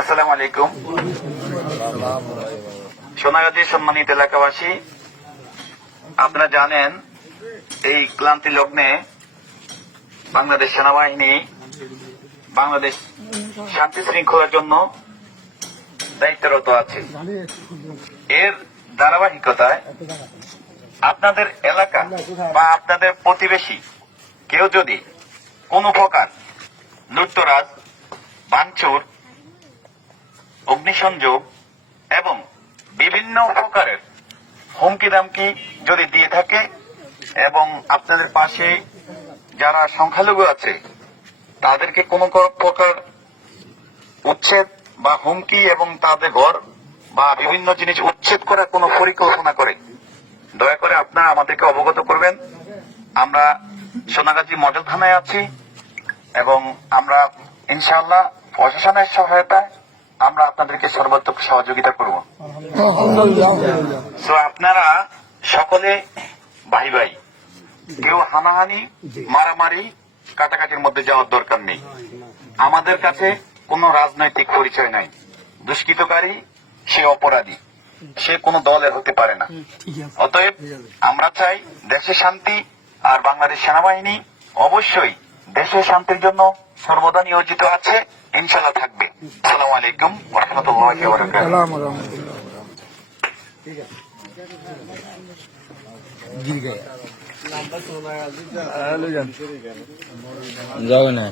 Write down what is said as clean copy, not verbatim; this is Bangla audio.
আসসালামু আলাইকুম। সোনাগাজী সম্মানিত এলাকাবাসী, আপনারা জানেন এই ক্লান্তি লগ্নে বাংলাদেশ সেনাবাহিনী বাংলাদেশ শান্তি শৃঙ্খলার জন্য দায়িত্বরত আছে। এর ধারাবাহিকতায় আপনাদের এলাকা বা আপনাদের প্রতিবেশী কেউ যদি কোন প্রকার লুটতরাজ, ভাঙচুর, অগ্নিসংযোগ এবং বিভিন্ন প্রকারের হুমকি দামকি যদি দিয়ে থাকে এবং আপনাদের পাশে যারা সংখ্যালঘু আছে তাদেরকে কোনো প্রকার উচ্ছেদ বা হুমকি এবং তাদের ঘর বা বিভিন্ন জিনিস উচ্ছেদ করার কোনো পরিকল্পনা করে, দয়া করে আপনারা আমাদেরকে অবগত করবেন। আমরা সোনাগাজী মডেল থানায় আছি এবং আমরা ইনশাআল্লাহ প্রশাসনের সহায়তায় আমরা আপনাদেরকে সর্বাত্মক সহযোগিতা করব। তো আপনারা সকলে ভাই ভাই, কেউ হানাহানি, মারামারি, কাটাকাটির মধ্যে যাওয়ার দরকার নেই। আমাদের কাছে কোনো রাজনৈতিক পরিচয় নাই। দুষ্কৃতকারী সে অপরাধী, সে কোনো দলের হতে পারে না। অতএব আমরা চাই দেশে শান্তি, আর বাংলাদেশ সেনাবাহিনী অবশ্যই দেশের শান্তির জন্য সর্বদা নিয়োজিত আছে, ইনশাআল্লাহ থাকবে। আসসালামু আলাইকুম ওয়া রাহমাতুল্লাহি ওয়া বারাকাতুহু। যাও না।